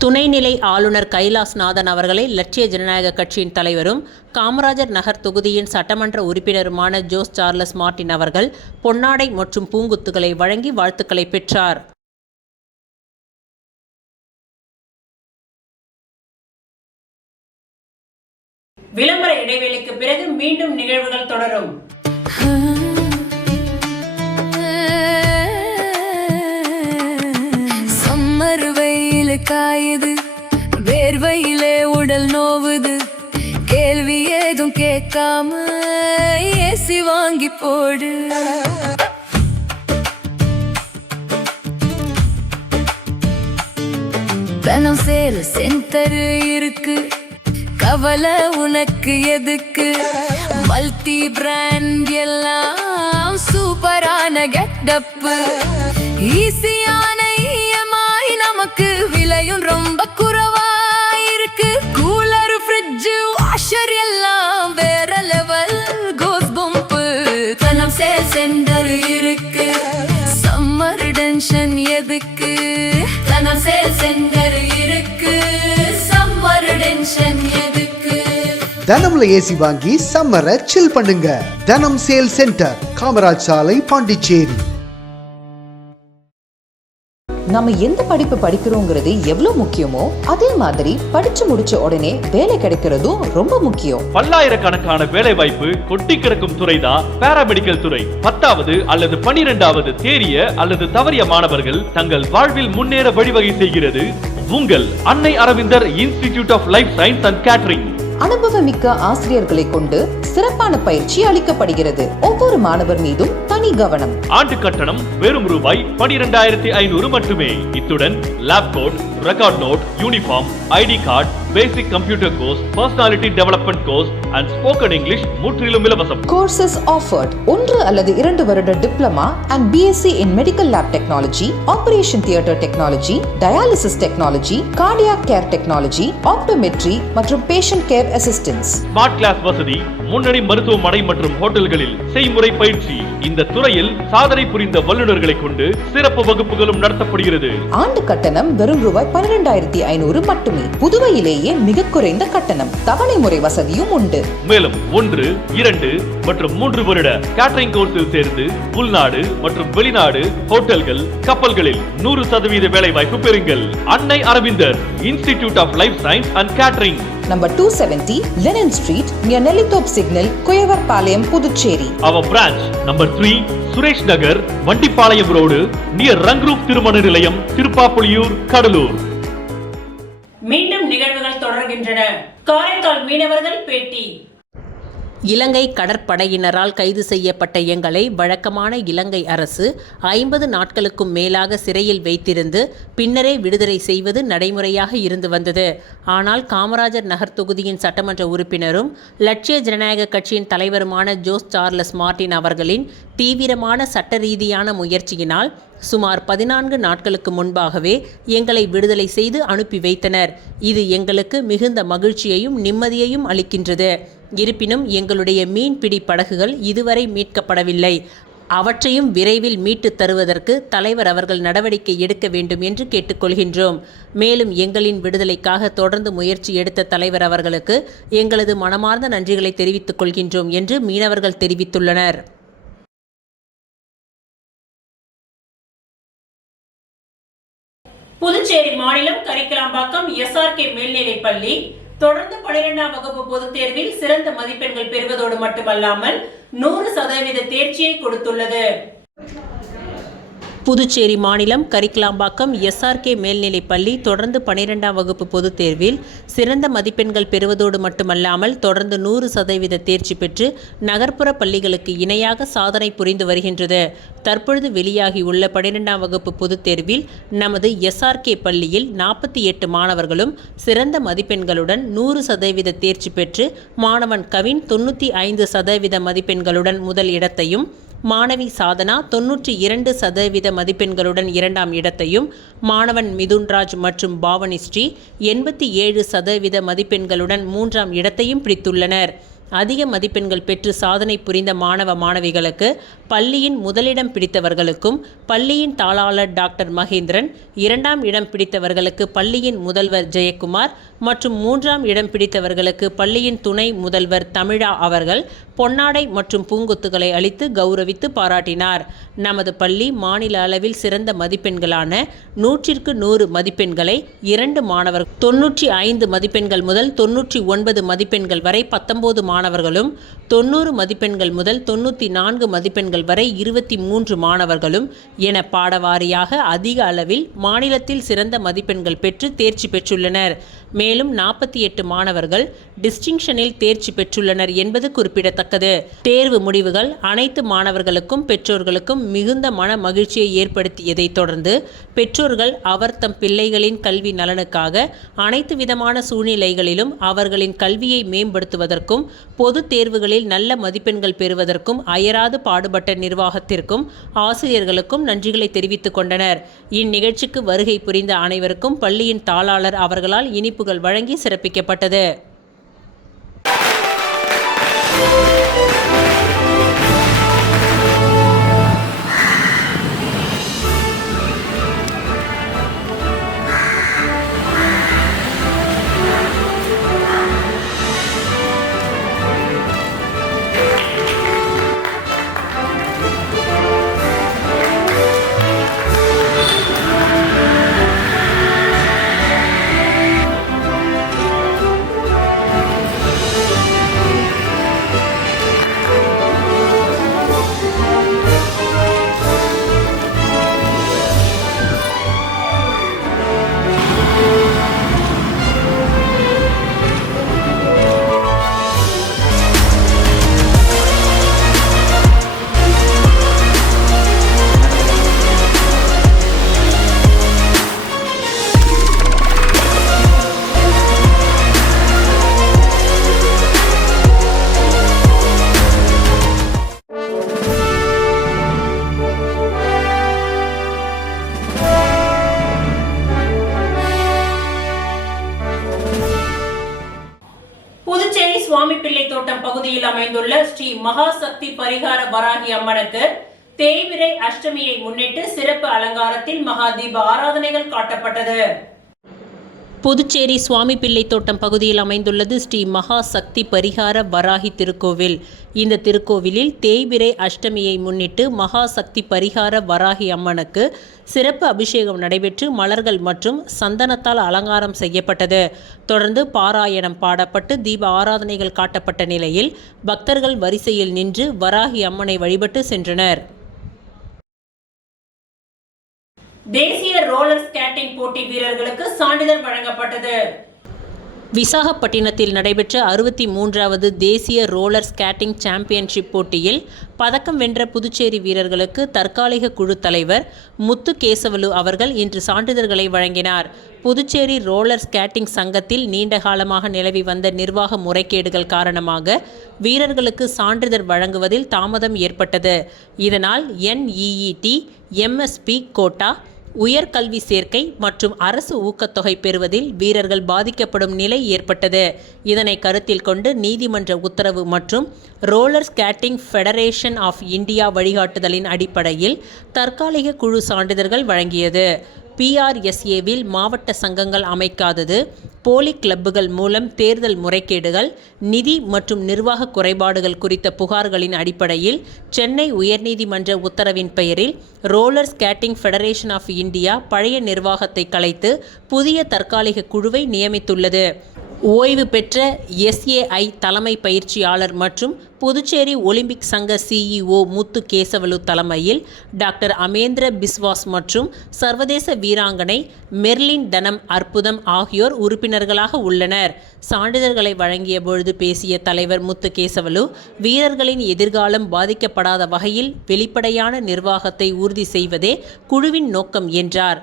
துணைநிலை ஆளுநர் கைலாஷ்நாதன் அவர்களை லட்சிய ஜனநாயக கட்சியின் தலைவரும் காமராஜர் நகர் தொகுதியின் சட்டமன்ற உறுப்பினருமான ஜோஸ் சார்லஸ் மார்டின் அவர்கள் பொன்னாடை மற்றும் பூங்குத்துகளை வழங்கி வாழ்த்துக்களை பெற்றார். விளம்பர இடைவேளைக்கு பிறகு மீண்டும் நிகழ்வுகள் தொடரும். காயுது வேர்வையிலே உடல் நோவுது, கேள்வி ஏதும் கேட்காம ஏசி வாங்கி போடு. பணம் சேல் சென்டர் இருக்கு, கவலை உனக்கு எதுக்கு? மல்டி பிராண்ட் எல்லாம் சூப்பரான கெட்டப்பு, ஈஸியான இஎம்ஐ, நமக்கு விலையும் ரொம்ப குறைவா இருக்கு. கூலர், ஃப்ரிட்ஜ், வாஷர் எல்லாம் வேற லெவல் கோஸ் பம்பு. பணம் சேல் சென்டர் இருக்கு, சம்மர் டென்ஷன் எதுக்கு? பணம் சேல் சென்டர் இருக்கு, சம்மர் டென்ஷன் எதுக்கு? தனம்ல ஏசி வாங்கி சம்மரை சில் பண்ணுங்க. தனம் சேல் சென்டர், காமராஜ் சாலை, பாண்டிச்சேரி. நம்ம எந்த படிப்பு படிக்கிறோங்கிறது எவ்வளவு முக்கியமோ அதே மாதிரி படிச்சு முடிச்ச உடனே வேலை கிடைக்கிறதும் ரொம்ப முக்கியம். பல்லாயிரக்கணக்கான வேலை வாய்ப்பு கொட்டி கிடக்கும் துறைதான் பாராமெடிக்கல் துறை. 10வது அல்லது 12வது தேறிய அல்லது தவறிய மாணவர்கள் தங்கள் வாழ்வில் முன்னேற வழிவகை செய்கிறது உங்கள் Annai Aravindar institute of life science and catering. அனுபவமிக்க ஆசிரியர்களை கொண்டு சிறப்பான பயிற்சி அளிக்கப்படுகிறது. ஒவ்வொரு மாணவர் மீதும் தனி கவனம். ஆண்டு கட்டணம் வெறும் ரூபாய் 12,500 மட்டுமே. இத்துடன் lab coat, record note, uniform, ID card, basic computer course, personality development course and spoken English முற்றிலும் இலவசம். கோர்சஸ் ஆஃபர்ட் 1 அல்லது 2 வருட diploma and BSc in medical lab technology, operation theatre technology, dialysis technology, cardiac care technology, optometry மற்றும் patient care assistance. Smart class வசதி, முன்னணி மருத்துவமனை மற்றும் ஹோட்டல்களில் செய்முறை பயிற்சி. இந்த துறையில் சாதனை புரிந்த வல்லுநர்களை கொண்டு சிறப்பு வகுப்புகளும் நடத்தப்படுகிறது. ஆண்டு கட்டணம் வெறும் ரூபாய் 12,500 மட்டுமே. புதுவையிலேயே உலகிலேயே மிக குறைந்த கட்டணம், தவணை முறை வசதியும் உண்டு. மேலும் 1, 2 மற்றும் 3 வருட கேட்டரிங் கோர்ஸில் சேர்ந்து உள்நாடு மற்றும் வெளிநாடு ஹோட்டல்கள், கப்பல்களில் 100% வேலை வாய்ப்பு பெறுங்கள். Annai Aravindar institute of life science and catering, Number 270 Lennon Street near Nellitop Signal, Kuyavarpalayam, Puducherry. Our branch number 3 Suresh Nagar, Vandipalayam road, near Rangroop திருமண நிலையம், திருப்பாப்புலியூர், கடலூர். மீண்டும் நிகழ்வுகள் தொடர்கின்றன. காரைக்கால் மீனவர்கள் பேட்டி. இலங்கை கடற்படையினரால் கைது செய்யப்பட்ட எங்களை வழக்கமான இலங்கை அரசு 50 நாட்களுக்கும் மேலாக சிறையில் வைத்திருந்து பின்னரே விடுதலை செய்வது நடைமுறையாக இருந்து வந்தது. ஆனால் காமராஜர் நகர் தொகுதியின் சட்டமன்ற உறுப்பினரும் லட்சிய ஜனநாயக கட்சியின் தலைவருமான ஜோஸ் சார்லஸ் மார்டின் அவர்களின் தீவிரமான சட்ட ரீதியான முயற்சியினால் சுமார் 14 நாட்களுக்கு முன்பாகவே எங்களை விடுதலை செய்து அனுப்பி வைத்தனர். இது எங்களுக்கு மிகுந்த மகிழ்ச்சியையும் நிம்மதியையும் அளிக்கின்றது. இருப்பினும் எங்களுடைய மீன்பிடி படகுகள் இதுவரை மீட்கப்படவில்லை. அவற்றையும் விரைவில் மீட்டு தருவதற்கு தலைவர் அவர்கள் நடவடிக்கை எடுக்க வேண்டும் என்று கேட்டுக்கொள்கின்றோம். மேலும் எங்களின் விடுதலைக்காக தொடர்ந்து முயற்சி எடுத்த தலைவர் அவர்களுக்கு எங்களது மனமார்ந்த நன்றிகளை தெரிவித்துக் கொள்கின்றோம் என்று மீனவர்கள் தெரிவித்துள்ளனர். புதுச்சேரி மாநிலம் கரிக்கலாம்பாக்கம் SRK மேல்நிலைப் பள்ளி தொடர்ந்து 12ஆம் வகுப்பு பொதுத் தேர்வில் சிறந்த மதிப்பெண்கள் பெறுவதோடு மட்டுமல்லாமல் 100% தேர்ச்சியை கொடுத்துள்ளது. புதுச்சேரி மாநிலம் கரிக்கலாம்பாக்கம் SRK மேல்நிலைப் பள்ளி தொடர்ந்து 12ஆம் வகுப்பு பொதுத் தேர்வில் சிறந்த மதிப்பெண்கள் பெறுவதோடு மட்டுமல்லாமல் தொடர்ந்து 100% தேர்ச்சி பெற்று நகர்ப்புற பள்ளிகளுக்கு இணையாக சாதனை புரிந்து வருகின்றது. தற்பொழுது வெளியாகியுள்ள 12ஆம் வகுப்பு பொதுத் தேர்வில் நமது SRK பள்ளியில் 48 மாணவர்களும் சிறந்த மதிப்பெண்களுடன் 100% தேர்ச்சி பெற்று மாணவன் கவின் 95% மதிப்பெண்களுடன் முதல் இடத்தையும், மாணவி சாதனா 92% மதிப்பெண்களுடன் 2ஆம் இடத்தையும், மாணவன் மிதுன்ராஜ் மற்றும் பாவனி ஸ்ரீ 87% மதிப்பெண்களுடன் 3ஆம் இடத்தையும் பிடித்துள்ளனர். அதிக மதிப்பெண்கள் பெற்று சாதனை புரிந்த மாணவ மாணவிகளுக்கு பள்ளியின் முதலிடம் பிடித்தவர்களுக்கும் பள்ளியின் தாளாளர் டாக்டர் மகேந்திரன், 2ஆம் இடம் பிடித்தவர்களுக்கு பள்ளியின் முதல்வர் ஜெயக்குமார் மற்றும் 3ஆம் இடம் பிடித்தவர்களுக்கு பள்ளியின் துணை முதல்வர் தமிழா அவர்கள் பொன்னாடை மற்றும் பூங்கொத்துகளை அளித்து கௌரவித்து பாராட்டினார். நமது பள்ளி மாநில அளவில் சிறந்த மதிப்பெண்களான 100க்கு 100 மதிப்பெண்களை 2 மாணவர்கள் 95 மதிப்பெண்கள் முதல் 99 மதிப்பெண்கள் வரை 19 மாணவர்களும், 90 மதிப்பெண்கள் முதல் 94 மதிப்பெண்கள் வரை 23 மாணவர்களும் என பாடவாரியாக அதிக அளவில் மாநிலத்தில் சிறந்த மதிப்பெண்கள் பெற்று தேர்ச்சி பெற்றுள்ளனர். மேலும் 48 மாணவர்கள் டிஸ்டிங்ஷனில் தேர்ச்சி பெற்றுள்ளனர் என்பது குறிப்பிடத்தக்கது. தேர்வு முடிவுகள் அனைத்து மாணவர்களுக்கும் பெற்றோர்களுக்கும் மிகுந்த மன மகிழ்ச்சியை ஏற்படுத்தியதை தொடர்ந்து பெற்றோர்கள் அவர் தம் பிள்ளைகளின் கல்வி நலனுக்காக அனைத்து விதமான சூழ்நிலைகளிலும் அவர்களின் கல்வியை மேம்படுத்துவதற்கும் பொது தேர்வுகளில் நல்ல மதிப்பெண்கள் பெறுவதற்கும் அயராது பாடுபட்ட நிர்வாகத்திற்கும் ஆசிரியர்களுக்கும் நன்றிகளை தெரிவித்துக் கொண்டனர். இந்நிகழ்ச்சிக்கு வருகை புரிந்த அனைவருக்கும் பள்ளியின் தாளாளர் அவர்களால் இனிப்புகள் வழங்கி சிறப்பிக்கப்பட்டது. சுவாமிப்பிள்ளை தோட்டம் பகுதியில் அமைந்துள்ள ஸ்ரீ மகாசக்தி பரிகார வராகி அம்மனுக்கு தேய்பிறை அஷ்டமியை முன்னிட்டு சிறப்பு அலங்காரத்தில் மகா தீப ஆராதனைகள் காட்டப்பட்டது. புதுச்சேரி சுவாமிப்பிள்ளை தோட்டம் பகுதியில் அமைந்துள்ளது ஸ்ரீ மகா சக்தி பரிகார வராகி திருக்கோவில். இந்த திருக்கோவிலில் தேய்பிறை அஷ்டமியை முன்னிட்டு மகா சக்தி பரிகார வராகி அம்மனுக்கு சிறப்பு அபிஷேகம் நடைபெற்று மலர்கள் மற்றும் சந்தனத்தால் அலங்காரம் செய்யப்பட்டது. தொடர்ந்து பாராயணம் பாடப்பட்டு தீப ஆராதனைகள் காட்டப்பட்ட நிலையில் பக்தர்கள் வரிசையில் நின்று வராகி அம்மனை வழிபட்டு சென்றனர். தேசிய ரோலர் ஸ்கேட்டிங் போட்டி வீரர்களுக்கு சான்றிதழ் வழங்கப்பட்டது. விசாகப்பட்டினத்தில் நடைபெற்ற 63வது தேசிய ரோலர் ஸ்கேட்டிங் சாம்பியன்ஷிப் போட்டியில் பதக்கம் வென்ற புதுச்சேரி வீரர்களுக்கு தற்காலிக குழு தலைவர் முத்து கேசவலு அவர்கள் இன்று சான்றிதழ்களை வழங்கினார். புதுச்சேரி ரோலர் ஸ்கேட்டிங் சங்கத்தில் நீண்ட காலமாக நிலவி வந்த நிர்வாக முறைகேடுகள் காரணமாக வீரர்களுக்கு சான்றிதழ் வழங்குவதில் தாமதம் ஏற்பட்டது. இதனால் NEET, MSP கோட்டா, உயர்கல்வி சேர்க்கை மற்றும் அரசு ஊக்கத்தொகை பெறுவதில் வீரர்கள் பாதிக்கப்படும் நிலை ஏற்பட்டது. இதனை கருத்தில் கொண்டு நீதிமன்ற உத்தரவு மற்றும் roller skating federation of India வழிகாட்டுதலின் அடிப்படையில் தற்காலிக குழு சான்றிதழ்கள் வழங்கியது. PRSAவில் மாவட்ட சங்கங்கள் அமைக்காதது, போலி கிளப்புகள் மூலம் தேர்தல் முறைகேடுகள், நிதி மற்றும் நிர்வாக குறைபாடுகள் குறித்த புகார்களின் அடிப்படையில் சென்னை உயர்நீதிமன்ற உத்தரவின் பெயரில் roller skating federation of India பழைய நிர்வாகத்தை கலைத்து புதிய தற்காலிக குழுவை நியமித்துள்ளது. ஓய்வு பெற்ற SAI தலைமை பயிற்சியாளர் மற்றும் புதுச்சேரி ஒலிம்பிக் சங்க CEO முத்து கேசவலு தலைமையில் டாக்டர் அமேந்திர பிஸ்வாஸ் மற்றும் சர்வதேச வீராங்கனை மெர்லின் தனம் அற்புதம் ஆகியோர் உறுப்பினர்களாக உள்ளனர். சான்றிதழ்களை வழங்கிய பொழுது பேசிய தலைவர் முத்து கேசவலு, வீரர்களின் எதிர்காலம் பாதிக்கப்படாத வகையில் வெளிப்படையான நிர்வாகத்தை உறுதி செய்வதே குழுவின் நோக்கம் என்றார்.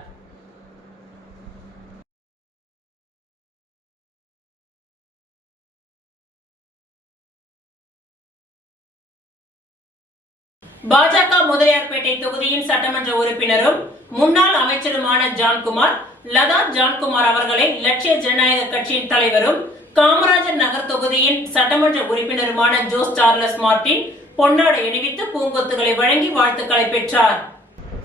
பாஜக முதலியார்பேட்டை தொகுதியின் சட்டமன்ற உறுப்பினரும் முன்னாள் அமைச்சருமான ஜான்குமார், லதா ஜான்குமார் அவர்களை லட்சிய ஜனநாயக கட்சியின் தலைவரும் காமராஜர் நகர் தொகுதியின் சட்டமன்ற உறுப்பினருமான ஜோஸ் சார்லஸ் மார்டின் பொன்னாடை அணிவித்து பூங்கொத்துகளை வழங்கி வாழ்த்துக்களை பெற்றார்.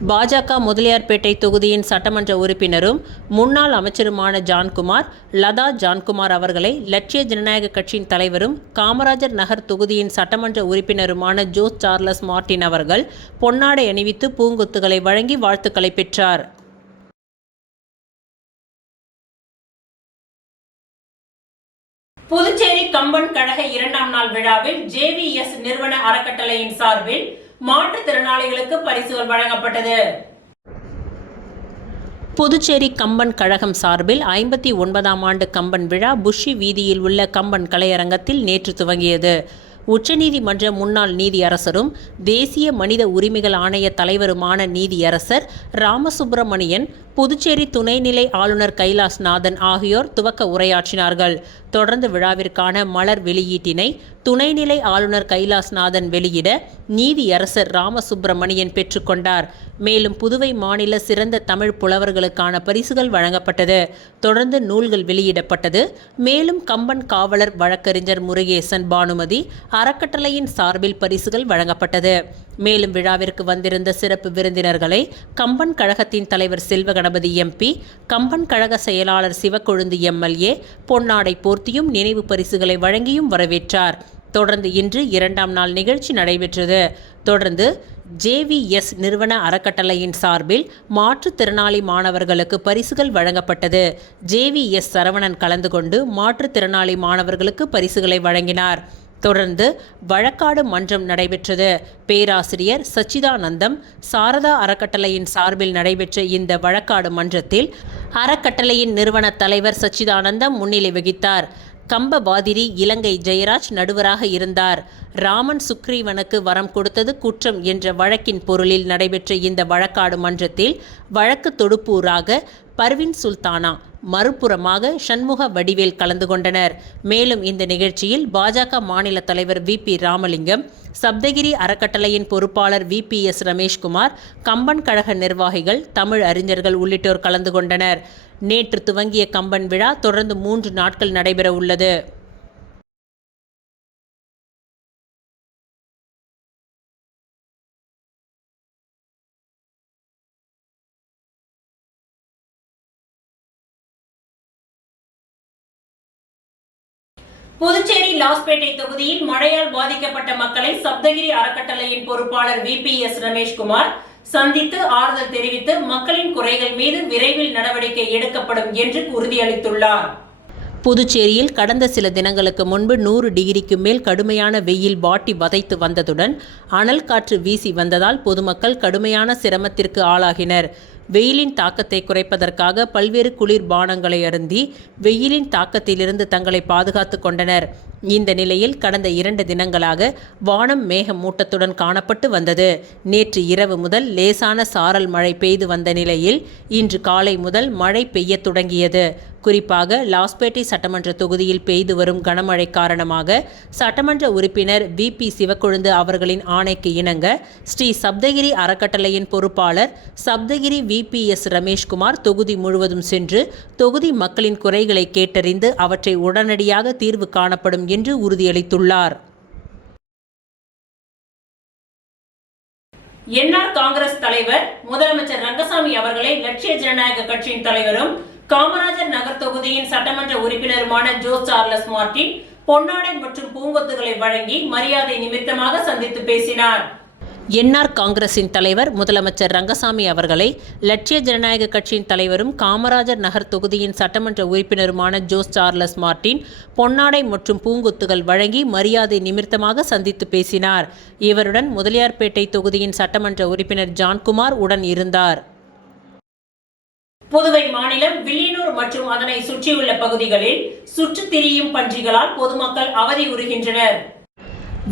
பாஜக முதலியார்பேட்டை தொகுதியின் சட்டமன்ற உறுப்பினரும் முன்னாள் அமைச்சருமான ஜான்குமார், லதா ஜான்குமார் அவர்களை லட்சிய ஜனநாயக கட்சியின் தலைவரும் காமராஜர் நகர் தொகுதியின் சட்டமன்ற உறுப்பினருமான ஜோஸ் சார்லஸ் மார்டின் அவர்கள் பொன்னாடை அணிவித்து பூங்கொத்துகளை வழங்கி வாழ்த்துக்களை பெற்றார். புதுச்சேரி கம்பன் கழக 2ஆம் நாள் விழாவில் JVS நிறுவன அறக்கட்டளையின் சார்பில் மாற்றுத்திறனாளிகளுக்கு பரிசுகள் வழங்கப்பட்டது. புதுச்சேரி கம்பன் கழகம் சார்பில் 59ஆம் ஆண்டு கம்பன் விழா புஷி வீதியில் உள்ள கம்பன் கலையரங்கத்தில் நேற்று துவங்கியது. உச்சநீதிமன்ற முன்னாள் நீதியரசரும் தேசிய மனித உரிமைகள் ஆணைய தலைவருமான நீதியரசர் ராமசுப்பிரமணியன், புதுச்சேரி துணைநிலை ஆளுநர் கைலாஷ்நாதன் ஆகியோர் துவக்க உரையாற்றினார்கள். தொடர்ந்து விழாவிற்கான மலர் வெளியீட்டினை துணைநிலை ஆளுநர் கைலாஷ்நாதன் வெளியிட நீதியரசர் ராமசுப்பிரமணியன் பெற்றுக்கொண்டார். மேலும் புதுவை மாநில சிறந்த தமிழ் புலவர்களுக்கான பரிசுகள் வழங்கப்பட்டது. தொடர்ந்து நூல்கள் வெளியிடப்பட்டது. மேலும் கம்பன் காவலர் வழக்கறிஞர் முருகேசன் பானுமதி அறக்கட்டளையின் சார்பில் பரிசுகள் வழங்கப்பட்டது. மேலும் விழாவிற்கு வந்திருந்த சிறப்பு விருந்தினர்களை கம்பன் கழகத்தின் தலைவர் செல்வ கணபதி MP, கம்பன் கழக செயலாளர் சிவக்கொழுந்து MLA பொன்னாடை போர்த்தியும் நினைவு பரிசுகளை வழங்கியும் வரவேற்றார். தொடர்ந்து இன்று 2ஆம் நாள் நிகழ்ச்சி நடைபெற்றது. தொடர்ந்து JVS நிறுவன அறக்கட்டளையின் சார்பில் மாற்றுத்திறனாளி மாணவர்களுக்கு பரிசுகள் வழங்கப்பட்டது. JVS சரவணன் கலந்து கொண்டு மாற்றுத்திறனாளி மாணவர்களுக்கு பரிசுகளை வழங்கினார். தொடர்ந்து வழக்காடு மன்றம் நடைபெற்றது. பேராசிரியர் சச்சிதானந்தம் சாரதா அறக்கட்டளையின் சார்பில் நடைபெற்ற இந்த வழக்காடு மன்றத்தில் அறக்கட்டளையின் நிறுவன தலைவர் சச்சிதானந்தம் முன்னிலை வகித்தார். கம்பபாதிரி இலங்கை ஜெயராஜ் நடுவராக இருந்தார். ராமன் சுக்ரீவனுக்கு வரம் கொடுத்தது குற்றம் என்ற வழக்கின் பொருளில் நடைபெற்ற இந்த வழக்காடு மன்றத்தில் வழக்கு தொடுப்பூராக பர்வின் சுல்தானா, மறுபுறமாக சண்முக வடிவேல் கலந்து கொண்டனர். மேலும் இந்த நிகழ்ச்சியில் பாஜக மாநில தலைவர் VP ராமலிங்கம், சப்தகிரி அறக்கட்டளையின் பொறுப்பாளர் VPS ரமேஷ்குமார், கம்பன் கழக நிர்வாகிகள், தமிழ் அறிஞர்கள் உள்ளிட்டோர் கலந்து கொண்டனர். நேற்று துவங்கிய கம்பன் விழா தொடர்ந்து 3 நாட்கள் நடைபெற உள்ளது. புதுச்சேரி லாஸ்பேட்டை தொகுதியில் மழையால் பாதிக்கப்பட்ட மக்களை சப்தகிரி அறக்கட்டளையின் பொறுப்பாளர் VPS ரமேஷ்குமார் சந்தித்து ஆறுதல் தெரிவித்து மக்களின் குறைகள் மீது விரைவில் நடவடிக்கை எடுக்கப்படும் என்று உறுதியளித்துள்ளார். புதுச்சேரியில் கடந்த சில தினங்களுக்கு முன்பு 100 டிகிரிக்கு மேல் கடுமையான வெயில் வாட்டி வதைத்து வந்ததுடன் அனல் காற்று வீசி வந்ததால் பொதுமக்கள் கடுமையான சிரமத்திற்கு ஆளாகினர். வெயிலின் தாக்கத்தை குறைப்பதற்காக பல்வேறு குளிர்பானங்களை அருந்தி வெயிலின் தாக்கத்திலிருந்து தங்களை பாதுகாத்து கொண்டனர். இந்த நிலையில் கடந்த 2 தினங்களாக வானம் மேக மூட்டத்துடன் காணப்பட்டு வந்தது. நேற்று இரவு முதல் லேசான சாரல் மழை பெய்து வந்த நிலையில் இன்று காலை முதல் மழை பெய்ய தொடங்கியது. குறிப்பாக லாஸ்பேட்டை சட்டமன்ற தொகுதியில் பெய்து வரும் கனமழை காரணமாக சட்டமன்ற உறுப்பினர் VP சிவக்கொழுந்து அவர்களின் ஆணைக்கு இணங்க ஸ்ரீ சப்தகிரி அறக்கட்டளையின் பொறுப்பாளர் சப்தகிரி VPS ரமேஷ்குமார் தொகுதி முழுவதும் சென்று தொகுதி மக்களின் குறைகளை கேட்டறிந்து அவற்றை உடனடியாக தீர்வு காணப்படும் என்று உறுதியளித்துள்ளார். என்ஆர் காங்கிரஸ் தலைவர் முதலமைச்சர் ரங்கசாமி அவர்களை லட்சிய ஜனநாயக கட்சியின் தலைவரும் காமராஜர் நகர் தொகுதியின் சட்டமன்ற உறுப்பினருமான ஜோஸ் சார்லஸ் மார்டின் பொன்னாடை மற்றும் பூங்கொத்துகளை வழங்கி மரியாதை நிமித்தமாக சந்தித்து பேசினார். என்ஆர் காங்கிரசின் தலைவர் முதலமைச்சர் ரங்கசாமி அவர்களை லட்சிய ஜனநாயக கட்சியின் தலைவரும் காமராஜர் நகர் தொகுதியின் சட்டமன்ற உறுப்பினருமான ஜோஸ் சார்லஸ் மார்டின் பொன்னாடை மற்றும் பூங்கொத்துகள் வழங்கி மரியாதை நிமித்தமாக சந்தித்து பேசினார். இவருடன் முதலியார்பேட்டை தொகுதியின் சட்டமன்ற உறுப்பினர் ஜான்குமார் உடன் இருந்தார். புதுவை மாநிலம் வில்லியனூர் மற்றும் அதனை சுற்றியுள்ள பகுதிகளில் சுற்றித் திரியும் பன்றிகளால் பொதுமக்கள் அவதியுறுகின்றனர்.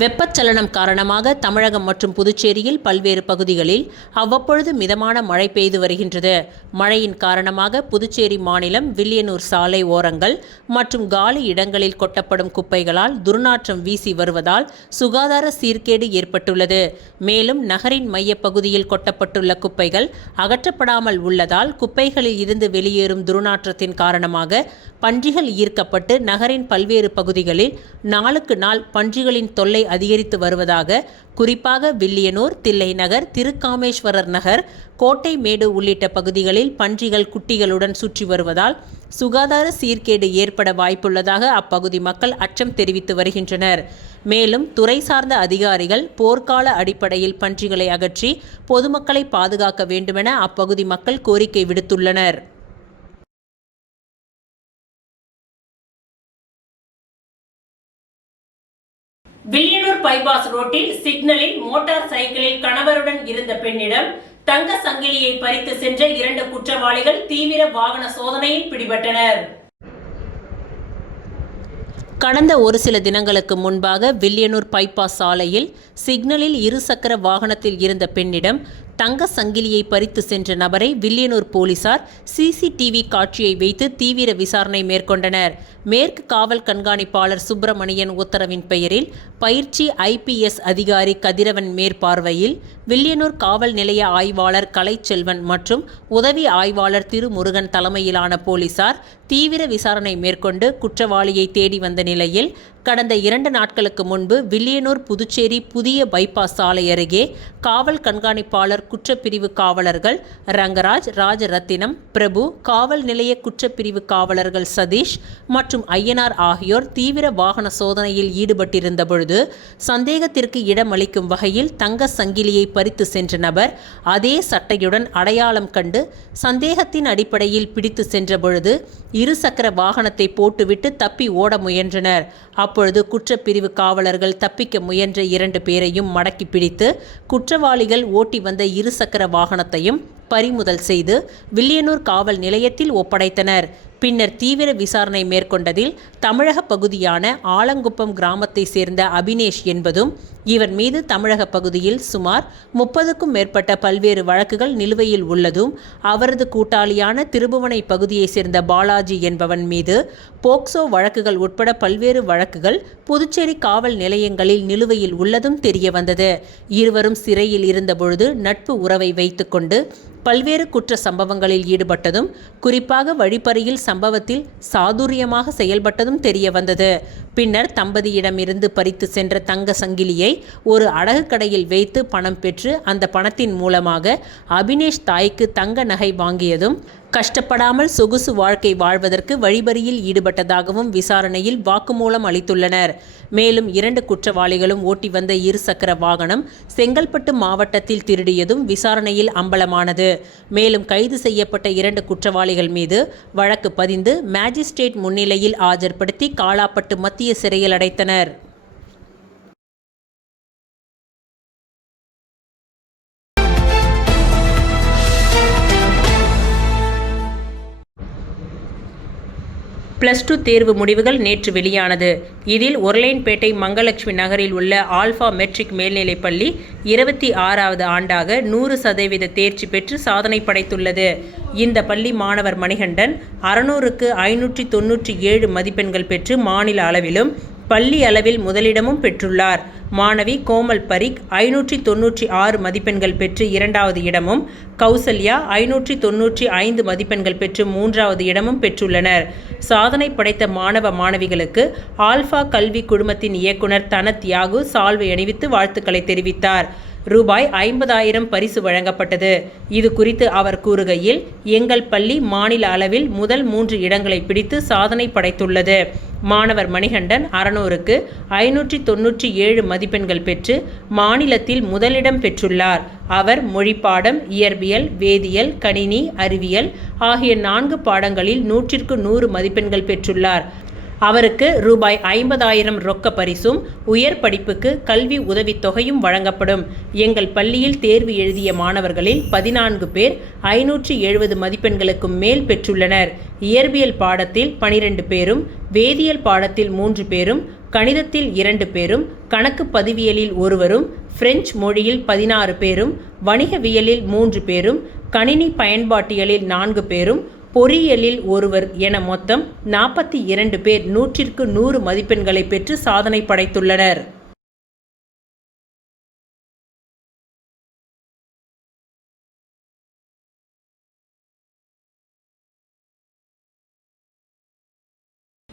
வெப்பச்சலனம் காரணமாக தமிழகம் மற்றும் புதுச்சேரியில் பல்வேறு பகுதிகளில் அவ்வப்பொழுது மிதமான மழை பெய்து வருகின்றது. மழையின் காரணமாக புதுச்சேரி மாநிலம் வில்லியனூர் சாலை ஓரங்கள் மற்றும் காலி இடங்களில் கொட்டப்படும் குப்பைகளால் துர்நாற்றம் வீசி வருவதால் சுகாதார சீர்கேடு ஏற்பட்டுள்ளது. மேலும் நகரின் மையப்பகுதியில் கொட்டப்பட்டுள்ள குப்பைகள் அகற்றப்படாமல் உள்ளதால் குப்பைகளில் இருந்து வெளியேறும் துர்நாற்றத்தின் காரணமாக பன்றிகள் ஈர்க்கப்பட்டு நகரின் பல்வேறு பகுதிகளில் நாளுக்கு நாள் பன்றிகளின் தொல்லை அதிகரித்து வருவதாக குறிப்பாக வில்லியனூர், தில்லை நகர், திருக்காமேஸ்வரர் நகர், கோட்டை மேடு உள்ளிட்ட பகுதிகளில் பன்றிகள் குட்டிகளுடன் சுற்றி வருவதால் சுகாதார சீர்கேடு ஏற்பட வாய்ப்புள்ளதாக அப்பகுதி மக்கள் அச்சம் தெரிவித்து வருகின்றனர். மேலும் துறை சார்ந்த அதிகாரிகள் போர்க்கால அடிப்படையில் பன்றிகளை அகற்றி பொதுமக்களை பாதுகாக்க வேண்டுமென அப்பகுதி மக்கள் கோரிக்கை விடுத்துள்ளனர். வில்லியனூர் பைபாஸ் ரோட்டில் சிக்னலில் மோட்டார் சைக்கிளில் கணவருடன் இருந்த பெண்ணிடம் தங்க சங்கிலியை பறித்து சென்ற 2 குற்றவாளிகள் தீவிர வாகன சோதனையில் பிடிபட்டனர். கடந்த ஒரு சில தினங்களுக்கு முன்பாக வில்லியனூர் பைபாஸ் சாலையில் சிக்னலில் 2 சக்கர வாகனத்தில் இருந்த பெண்ணிடம் தங்க சங்கிலியை பறித்து சென்ற நபரை வில்லியனூர் போலீசார் CCTV காட்சியை வைத்து தீவிர விசாரணை மேற்கொண்டனர். மேற்கு காவல் கண்காணிப்பாளர் சுப்பிரமணியன் உத்தரவின் பெயரில் பயிற்சி IPS அதிகாரி கதிரவன் மேற்பார்வையில் வில்லியனூர் காவல் நிலைய ஆய்வாளர் கலைச்செல்வன் மற்றும் உதவி ஆய்வாளர் திருமுருகன் தலைமையிலான போலீசார் தீவிர விசாரணை மேற்கொண்டு குற்றவாளியை தேடி வந்த நிலையில் கடந்த 2 நாட்களுக்கு முன்பு வில்லியனூர் புதுச்சேரி புதிய பைபாஸ் சாலை அருகே காவல் கண்காணிப்பாளர் குற்றப்பிரிவு காவலர்கள் ரங்கராஜ், ராஜரத்தினம், பிரபு, காவல் நிலைய குற்றப்பிரிவு காவலர்கள் சதீஷ் மற்றும் ஐயனார் ஆகியோர் தீவிர வாகன சோதனையில் ஈடுபட்டிருந்த பொழுது சந்தேகத்திற்கு இடமளிக்கும் வகையில் தங்க சங்கிலியை பறித்து சென்ற நபர் அதே சட்டையுடன் அடையாளம் கண்டு சந்தேகத்தின் அடிப்படையில் பிடித்து சென்ற பொழுது 2 சக்கர வாகனத்தை போட்டுவிட்டு தப்பி ஓட முயன்றனர். அப்பொழுது குற்றப்பிரிவு காவலர்கள் தப்பிக்க முயன்ற 2 பேரையும் மடக்கி பிடித்து குற்றவாளிகள் ஓட்டி வந்த 2 சக்கர வாகனத்தையும் பறிமுதல் செய்து வில்லியனூர் காவல் நிலையத்தில் ஒப்படைத்தனர். பின்னர் தீவிர விசாரணை மேற்கொண்டதில் தமிழக பகுதியான ஆலங்குப்பம் கிராமத்தை சேர்ந்த அபினேஷ் என்பதும் இவர் மீது தமிழக பகுதியில் சுமார் 30க்கும் மேற்பட்ட பல்வேறு வழக்குகள் நிலுவையில் உள்ளதும் அவரது கூட்டாளியான திருபுவனை பகுதியை சேர்ந்த பாலாஜி என்பவன் மீது போக்சோ வழக்குகள் உட்பட பல்வேறு வழக்குகள் புதுச்சேரி காவல் நிலையங்களில் நிலுவையில் உள்ளதும் தெரியவந்தது. இருவரும் சிறையில் இருந்தபொழுது நட்பு உறவை வைத்துக்கொண்டு பல்வேறு குற்ற சம்பவங்களில் ஈடுபட்டதும் குறிப்பாக வழிப்பறியில் சம்பவத்தில் சாதுரியமாக செயல்பட்டதும் தெரிய வந்தது. பின்னர் தம்பதியிடமிருந்து பறித்து சென்ற தங்க சங்கிலியை ஒரு அடகு கடையில் வைத்து பணம் பெற்று அந்த பணத்தின் மூலமாக அபினேஷ் தாய்க்கு தங்க நகை வாங்கியதும் கஷ்டப்படாமல் சொகுசு வாழ்க்கை வாழ்வதற்கு வழிபறியில் ஈடுபட்டதாகவும் விசாரணையில் வாக்குமூலம் அளித்துள்ளனர். மேலும் 2 குற்றவாளிகளும் ஓட்டி வந்த 2 சக்கர வாகனம் செங்கல்பட்டு மாவட்டத்தில் திருடியதும் விசாரணையில் அம்பலமானது. மேலும் கைது செய்யப்பட்ட 2 குற்றவாளிகள் மீது வழக்கு பதிந்து மேஜிஸ்ட்ரேட் முன்னிலையில் ஆஜர்படுத்தி காலாப்பட்டு மத்திய சிறையில் அடைத்தனர். +2 தேர்வு முடிவுகள் நேற்று வெளியானது. இதில் உருளையன்பேட்டை மங்கலட்சுமி நகரில் உள்ள ஆல்பா மெட்ரிக் மேல்நிலைப்பள்ளி 26வது ஆண்டாக 100% தேர்ச்சி பெற்று சாதனை படைத்துள்ளது. இந்த பள்ளி மாணவர் மணிகண்டன் 600க்கு 597 மதிப்பெண்கள் பெற்று மாநில அளவிலும் பள்ளி அளவில் முதலிடமும் பெற்றுள்ளார். மாணவி கோமல் பரிக் 596 மதிப்பெண்கள் பெற்று 2வது இடமும், கௌசல்யா 595 மதிப்பெண்கள் பெற்று 3வது இடமும் பெற்றுள்ளனர். சாதனை படைத்த மாணவ மாணவிகளுக்கு ஆல்பா கல்வி குழுமத்தின் இயக்குனர் தனத் யாகு சால்வை அணிவித்து வாழ்த்துக்களை தெரிவித்தார். ரூபாய் 50,000 பரிசு வழங்கப்பட்டது. இது குறித்து அவர் கூறுகையில், எங்கள் பள்ளி மாநில அளவில் முதல் 3 இடங்களை பிடித்து சாதனை படைத்துள்ளது. மாணவர் மணிகண்டன் 600க்கு 597 மதிப்பெண்கள் பெற்று மாநிலத்தில் முதலிடம் பெற்றுள்ளார். அவர் மொழிப்பாடம், இயற்பியல், வேதியியல், கணினி அறிவியல் ஆகிய 4 பாடங்களில் 100க்கு 100 மதிப்பெண்கள் பெற்றுள்ளார். அவருக்கு ரூபாய் 50,000 ரொக்க பரிசும் உயர் படிப்புக்கு கல்வி உதவித்தொகையும் வழங்கப்படும். எங்கள் பள்ளியில் தேர்வு எழுதிய மாணவர்களில் 14 பேர் 570 மதிப்பெண்களுக்கும் மேல் பெற்றுள்ளனர். இயற்பியல் பாடத்தில் 12 பேரும், வேதியியல் பாடத்தில் 3 பேரும், கணிதத்தில் 2 பேரும், கணக்கு பதிவியலில் 1வரும், பிரெஞ்சு மொழியில் 16 பேரும், வணிகவியலில் 3 பேரும், கணினி பயன்பாட்டியலில் 4 பேரும், பொறியியலில் 1வர் என மொத்தம் 42 பேர் 100க்கு 100 மதிப்பெண்களை பெற்று சாதனை படைத்துள்ளனர்.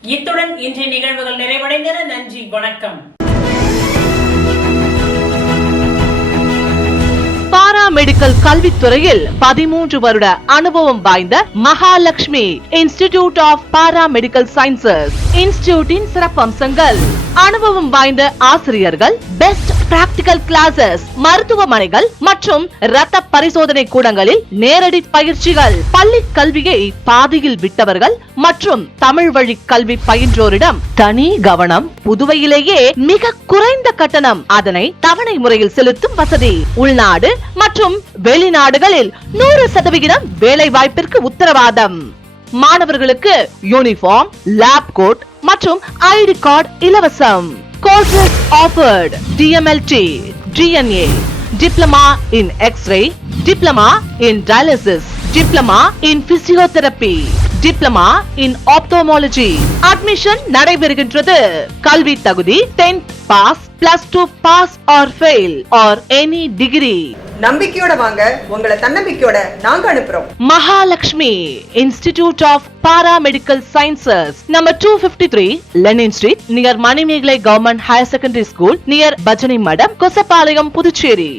இத்துடன் இன்றைய நிகழ்வுகள் நிறைவடைந்தன. நன்றி, வணக்கம். பாராமெடிக்கல் கல்வித்துறையில் 13 வருட அனுபவம் வாய்ந்த Mahalakshmi institute of paramedical sciences இன்ஸ்டிடியூட்டின் சிறப்பம்சங்கள்: அனுபவம் வாய்ந்த ஆசிரியர்கள், பெஸ்ட் பிராக்டிகல் கிளாஸஸ், மருத்துவமனைகள் மற்றும் இரத்த பரிசோதனை கூடங்களில் நேரடி பயிற்சிகள், பள்ளி கல்வியை பாதியில் விட்டவர்கள் மற்றும் தமிழ் வழி கல்வி பயின்றோரிடம் தனி கவனம். புதுவையிலேயே மிக குறைந்த கட்டணம், அதனை தவணை முறையில் செலுத்தும் வசதி. உள்நாடு மற்றும் வெளிநாடுகளில் 100% வேலை வாய்ப்பிற்கு உத்தரவாதம். மாணவர்களுக்கு யூனிஃபார்ம், லேப் கோட் மற்றும் ஐடி கார்டு இலவசம். Courses offered: DMLT, DNA, Diploma in X-ray, Diploma in Dialysis, Diploma in Physiotherapy, Diploma in Ophthalmology. Admission நடைபெறுகின்றது. கல்வி தகுதி 10th pass, +2 pass or fail or any degree. நம்பிக்கையோட வாங்க, உங்களை தன்னம்பிக்கையோட நாங்க அனுப்புறோம். Mahalakshmi institute of paramedical sciences, number 253 Lenin street, near Manimegalai government higher secondary school, near பஜனை மடம், கொசப்பாளையம், புதுச்சேரி.